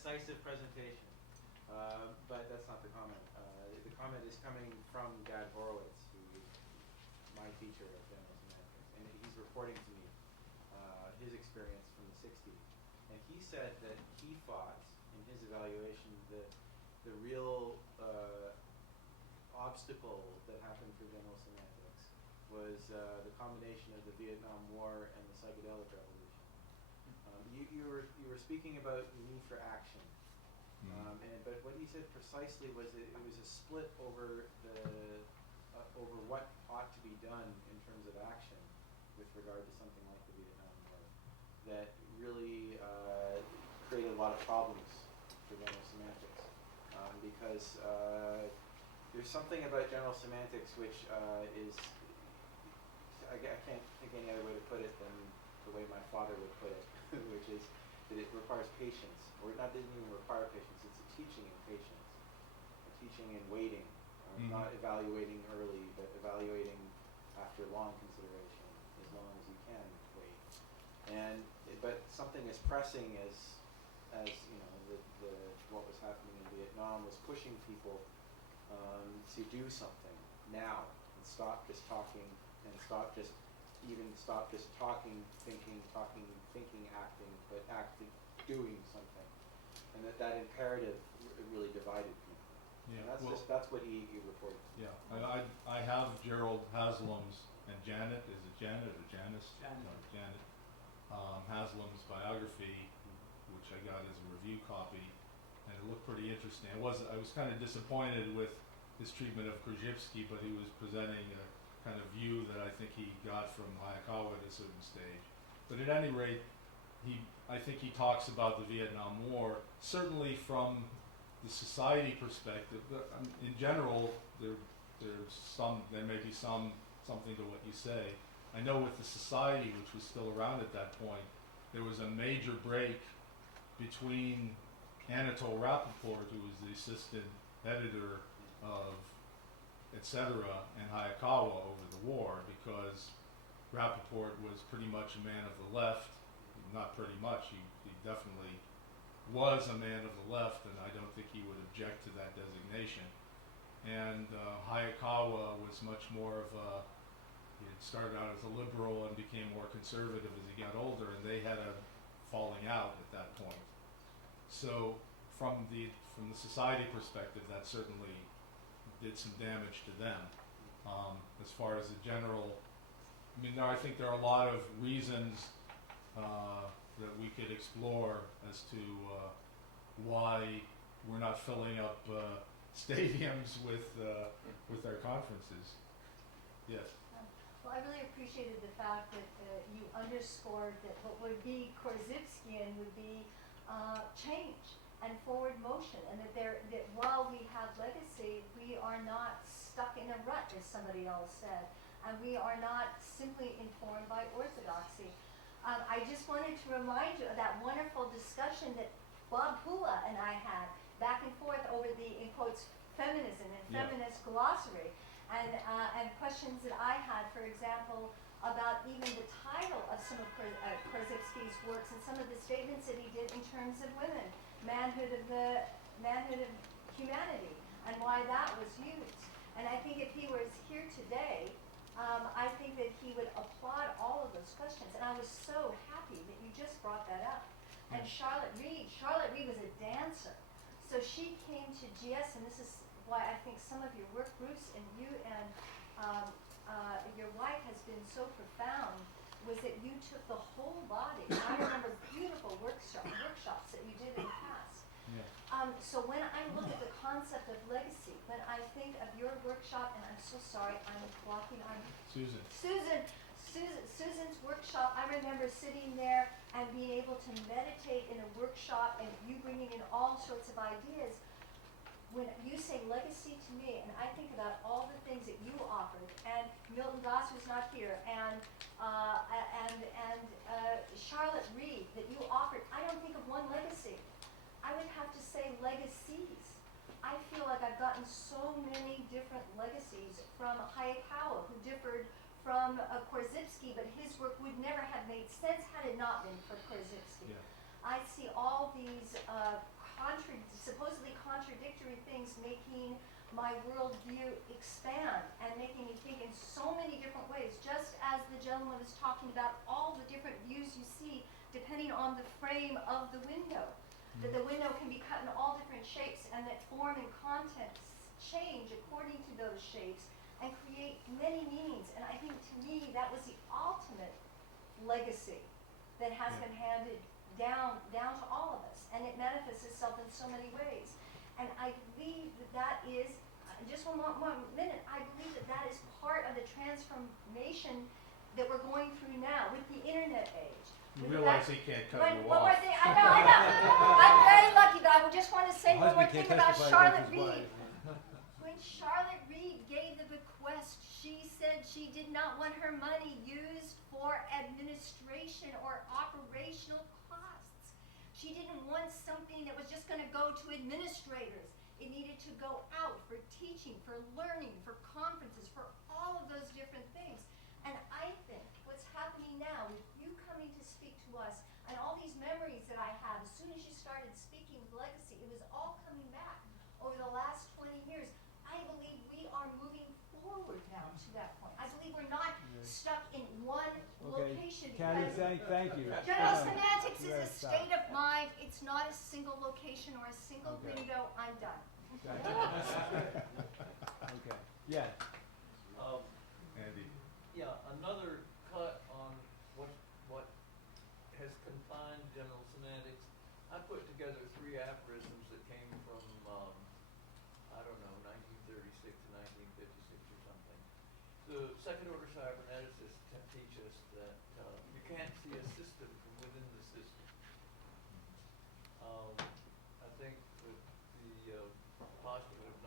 incisive presentation. But that's not the comment. The comment is coming from Gad Horowitz, who is my teacher of general semantics, and he's reporting to me his experience from the 60s. And he said that he thought, in his evaluation, the real obstacle that happened for general semantics was the combination of the Vietnam War and the psychedelic revolution. You were speaking about the need for action, but what he said precisely was that it was a split over over what ought to be done in terms of action with regard to something like the Vietnam War that really created a lot of problems for general semantics because there's something about general semantics which is, I can't think any other way to put it than the way my father would put it, which is that it requires patience, or not doesn't even require patience, it's a teaching in patience, a teaching in waiting, not evaluating early, but evaluating after long consideration, as long as you can wait. But something as pressing as what was happening in Vietnam was pushing people to do something now and stop just talking and stop just talking, thinking, acting, but acting, doing something, and that imperative really divided people. Yeah, and that's what he reported. Yeah, I have Gerald Haslam's and Janet, is it Janet or Janice? Janet. No, Janet. Haslam's biography, which I got as a review copy, and it looked pretty interesting. I was kind of disappointed with his treatment of Korzybski, but he was presenting a kind of view that I think he got from Hayakawa at a certain stage. But at any rate, I think he talks about the Vietnam War, certainly from the society perspective. But in general, there may be something to what you say. I know with the society, which was still around at that point, there was a major break between Anatole Rappaport, who was the assistant editor of etc., and Hayakawa over the war, because Rappaport was pretty much a man of the left. Not pretty much, he definitely was a man of the left, and I don't think he would object to that designation. And Hayakawa was much more of he had started out as a liberal and became more conservative as he got older, and they had a falling out at that point. So from the society perspective, that certainly did some damage to them. As far as the general, I think there are a lot of reasons that we could explore as to why we're not filling up stadiums with our conferences. Yes. Well, I really appreciated the fact that you underscored that what would be Korzybskian would be change and forward motion, and that while we have legacy, we are not stuck in a rut, as somebody else said, and we are not simply informed by orthodoxy. I just wanted to remind you of that wonderful discussion that Bob Hula and I had back and forth over the, in quotes, feminism and feminist glossary, and questions that I had, for example, about even the title of some of Korzybski's works and some of the statements that he did in terms of women, manhood of humanity, and why that was used. And I think if he was here today, I think that he would applaud all of those questions. And I was so happy that you just brought that up. And Charlotte Reed was a dancer. So she came to GS, and this is why I think some of your work groups and you and your wife has been so profound, was that you took the whole body. I remember beautiful workshops that you did in the past. Yeah. So when I look at the concept of legacy, when I think of your workshop, and I'm so sorry, I'm blocking on Susan's workshop, I remember sitting there and being able to meditate in a workshop and you bringing in all sorts of ideas. When you say legacy to me, and I think about all the things that you offered, and Milton Goss, who's not here, and Charlotte Reed that you offered, I don't think of one legacy. I would have to say legacies. I feel like I've gotten so many different legacies from Hayakawa, who differed from Korzybski, but his work would never have made sense had it not been for Korzybski. Yeah. I see all these supposedly contradictory things making my worldview expand and making me think in so many different ways, just as the gentleman was talking about all the different views you see depending on the frame of the window. That the window can be cut in all different shapes and that form and content change according to those shapes and create many meanings. And I think to me that was the ultimate legacy that has been handed down to all of us. And it manifests itself in so many ways. And I believe that is, just one minute, I believe that is part of the transformation that we're going through now with the internet age. You realize he can't cut you One off. more thing, I know. I'm very lucky, but I just want to say one more thing about Charlotte Reed. When Charlotte Reed gave the bequest, she said she did not want her money used for administration or operational costs. She didn't want something that was just going to go to administrators. It needed to go out for teaching, for learning, for conferences, for all of those different things. And I think what's happening now with you coming to speak to us and all these memories that I have, as soon as you started speaking of legacy, it was all coming back over the last 20 years. I believe we are moving forward now to that point. I believe we're not stuck in one location. Candy, thank you. General semantics is a state of mind. It's not a single location or a single window. I'm done. Okay. Yeah. Andy. Yeah, another cut on what has confined general semantics. I put together 3 aphorisms that came from, I don't know, 1936 to 1956 or something. The second order cyberneticists teach us that you can't see a system from within the system. I think that the postulate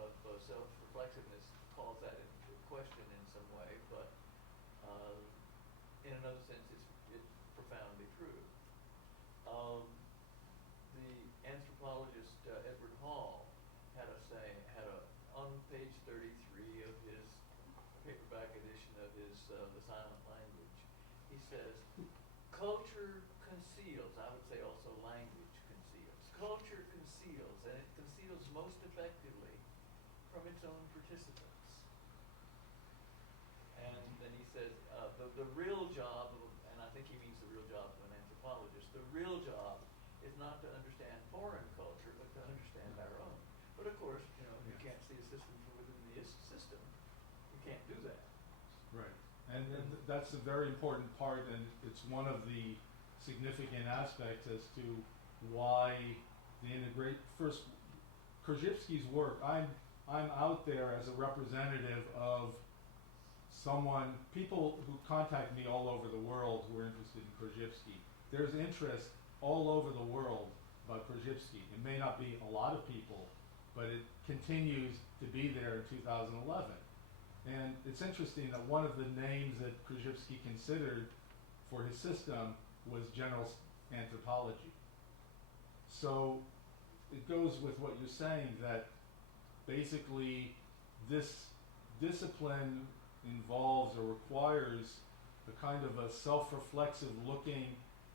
of self-reflexiveness calls that into question in some way, but in another sense, it's profoundly true. The anthropologist Edward Hall had on page 33 of his paperback edition of his The Silent Language, he says, culture conceals, I would say also language conceals. Culture conceals, and it conceals most effectively from its own participants. And then he says, the real job, and I think he means the real job of an anthropologist, the real job is not to understand foreign culture, but to understand our own. But of course, you can't see a system from within the system. You can't do that. Right. And that's a very important part, and it's one of the significant aspects as to why the first, Korzybski's work, I'm out there as a representative of people who contact me all over the world who are interested in Korzybski. There's interest all over the world about Korzybski. It may not be a lot of people, but it continues to be there in 2011. And it's interesting that one of the names that Korzybski considered for his system was general anthropology. So it goes with what you're saying, that basically this discipline involves or requires a kind of a self-reflexive looking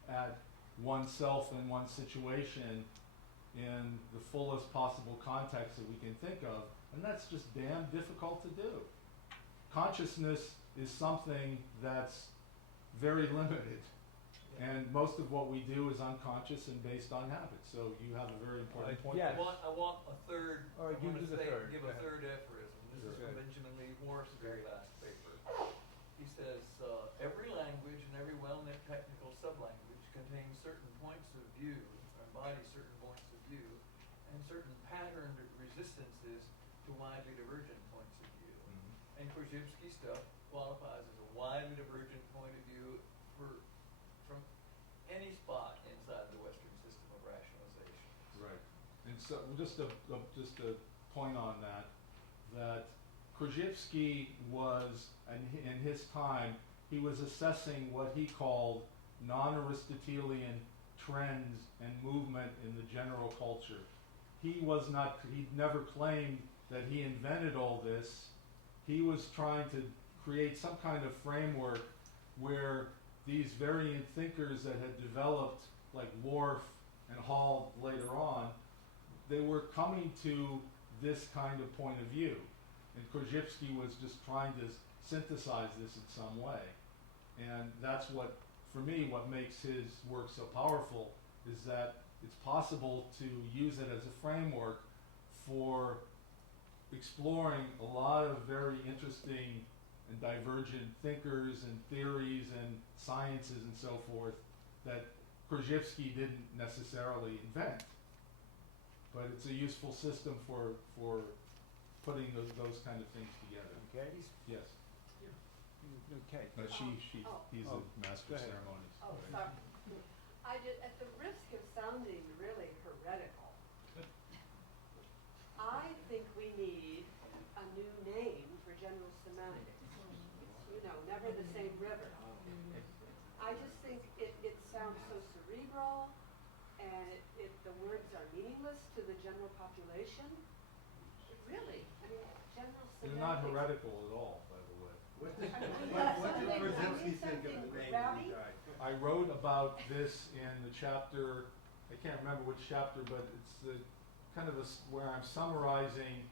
at oneself and one's situation in the fullest possible context that we can think of, and that's just damn difficult to do. Consciousness is something that's very limited, and most of what we do is unconscious and based on habit. So you have a very important point. Yes. I want a third. All right, I want you to do the third. give Go a ahead. third aphorism. This is Sure. from Benjamin Lee Morris's very last paper. He says, every language and every well-knit technical sublanguage contains certain points of view, or embodies certain points of view, and certain patterned resistances to widely divergent points of view. Mhm. And Korzybski stuff qualifies as a widely divergent point of view from any spot inside the Western system of rationalization. Right. And so just a point on that Korzybski was, in his time, he was assessing what he called non-Aristotelian trends and movement in the general culture. He never claimed that he invented all this. He was trying to create some kind of framework where these variant thinkers that had developed, like Worf and Hall later on, they were coming to this kind of point of view. And Korzybski was just trying to synthesize this in some way. And that's what, for me, what makes his work so powerful is that it's possible to use it as a framework for exploring a lot of very interesting and divergent thinkers and theories and sciences and so forth that Korzybski didn't necessarily invent. But it's a useful system for putting those kind of things together. Okay. Yes. Okay. But he's Oh, a master go of ahead. ceremonies. Oh, sorry. I did, at the risk of sounding really heretical, I think we need a new name for general semantics. You know, never the same river. I just think it sounds so cerebral, and the words are meaningless to the general population. Really, I mean, general semantics. They're not heretical at all, by the way. What did, Yeah, what did something- Korzybski think of something the name grabby? of the guy? I wrote about this in the chapter, I can't remember which chapter, but it's the kind of where I'm summarizing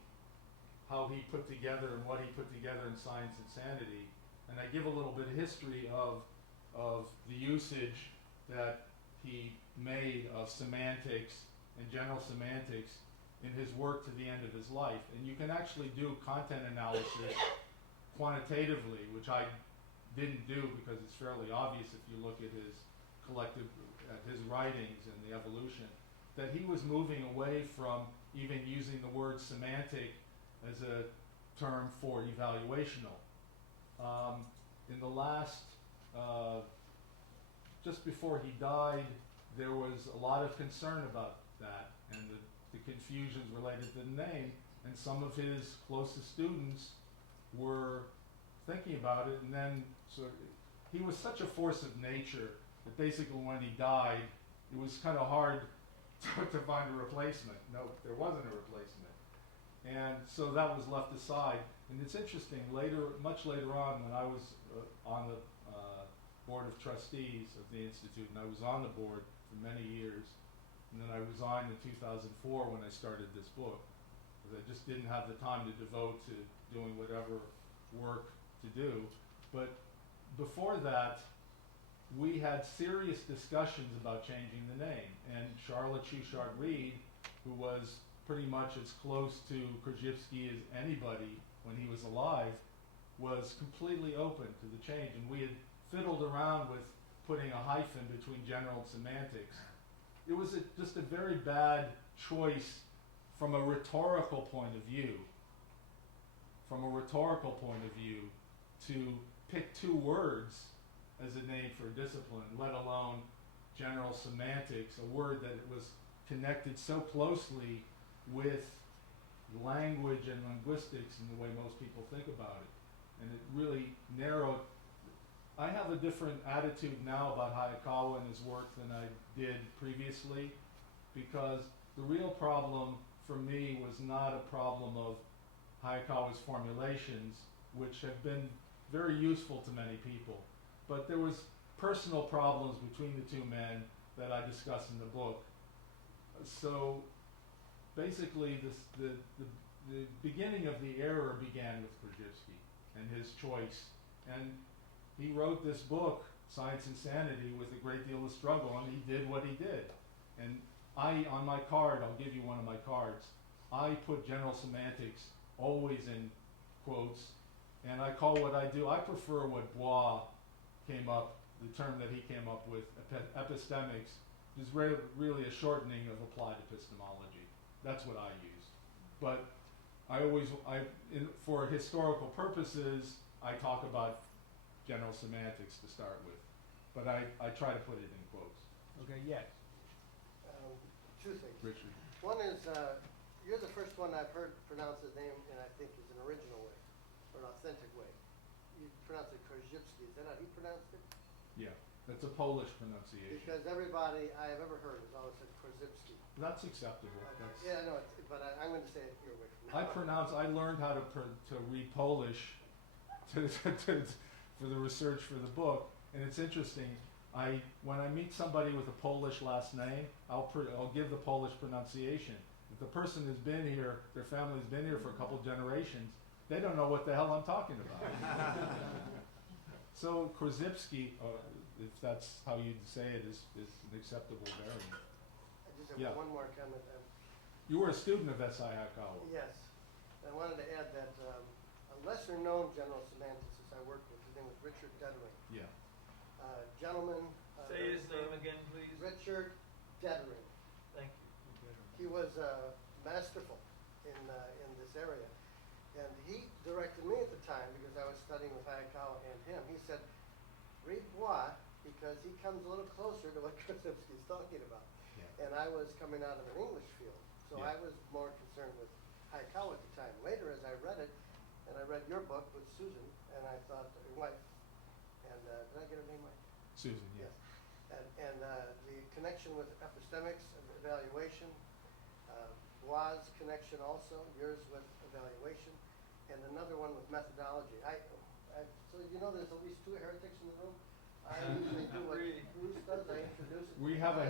how he put together and what he put together in Science and Sanity. And I give a little bit of history of the usage that he made of semantics and general semantics in his work to the end of his life. And you can actually do content analysis quantitatively, which I didn't do because it's fairly obvious if you look at his his writings and the evolution, that he was moving away from even using the word semantic as a term for evaluational. In the last, just before he died, there was a lot of concern about that and the confusions related to the name, and some of his closest students were thinking about it, and then he was such a force of nature that basically when he died, it was kind of hard to find a replacement. No, there wasn't a replacement. And so that was left aside. And it's interesting, much later on, when I was on the board of trustees of the Institute, and I was on the board for many years, and then I resigned in 2004 when I started this book, because I just didn't have the time to devote to doing whatever work to do. But before that, we had serious discussions about changing the name, and Charlotte Shouchard-Reed, who was pretty much as close to Korzybski as anybody when he was alive, was completely open to the change, and we had fiddled around with putting a hyphen between general and semantics. It was just a very bad choice from a rhetorical point of view. From a rhetorical point of view, to pick two words as a name for a discipline, let alone general semantics, a word that was connected so closely with language and linguistics in the way most people think about it. And it really narrowed. I have a different attitude now about Hayakawa and his work than I did previously, because the real problem for me was not a problem of Hayakawa's formulations, which have been very useful to many people. But there was personal problems between the two men that I discuss in the book. So basically the beginning of the error began with Korzybski and his choice. And he wrote this book, Science and Sanity, with a great deal of struggle, and he did what he did. And on my card, I'll give you one of my cards, I put general semantics always in quotes, and I call what I do, I prefer what Bois came up, the term that he came up with, epistemics, is really a shortening of applied epistemology. That's what I use. But for historical purposes, I talk about general semantics to start with. But I try to put it in quotes. Okay, yes. Two things. Richard. One is, you're the first one I've heard pronounce his name, and I think is an original way, or an authentic way. You pronounce it Korzybski. Is that how he pronounced it? Yeah, that's a Polish pronunciation. Because everybody I have ever heard has always said Korzybski. That's acceptable. Okay. That's, Yeah, I know, but I'm going to say it your way from now on. I learned how to read Polish for the research for the book, and it's interesting. When I meet somebody with a Polish last name, I'll give the Polish pronunciation, If the person has been here, their family's been here for a couple generations, they don't know what the hell I'm talking about. So Korzybski, if that's how you'd say it, is an acceptable variant. I just Yeah. have one more comment. You were a student of S.I. Hayakawa. Yes, I wanted to add that a lesser-known general semanticist I worked with, his name was Richard Dedering. Yeah. Gentleman. Say his name again, please. Richard Dedering. Thank you. He was masterful in this area. And he directed me at the time, because I was studying with Hayakawa and him, he said, read Bois, because he comes a little closer to what Korzybski's talking about. Yeah. And I was coming out of an English field, so Yeah. I was more concerned with Hayakawa at the time. Later, as I read it, and I read your book with Susan, and I thought, your wife, and did I get her name right? Susan, yeah. Yes. And the connection with epistemics and evaluation, Bois' connection also, yours with evaluation, and another one with methodology. So you know there's at least two heretics in the room? I usually do what Really? Bruce does, I introduce it. We have a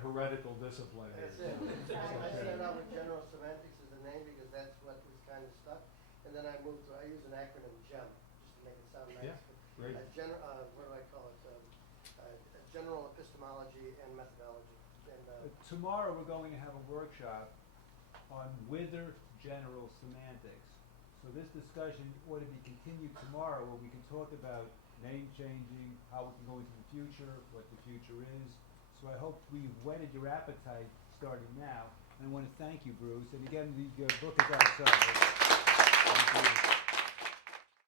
heretical discipline here. That's it. I started out with general semantics as a name because that's what was kind of stuck. And then I moved to, I use an acronym GEM, just to make it sound nice. Yeah, great. What do I call it? General epistemology and methodology. And Tomorrow we're going to have a workshop on wither general semantics. So this discussion ought to be continued tomorrow, where we can talk about name changing, how we can go into the future, what the future is. So I hope we've whetted your appetite starting now. And I want to thank you, Bruce. And again, the book is outside.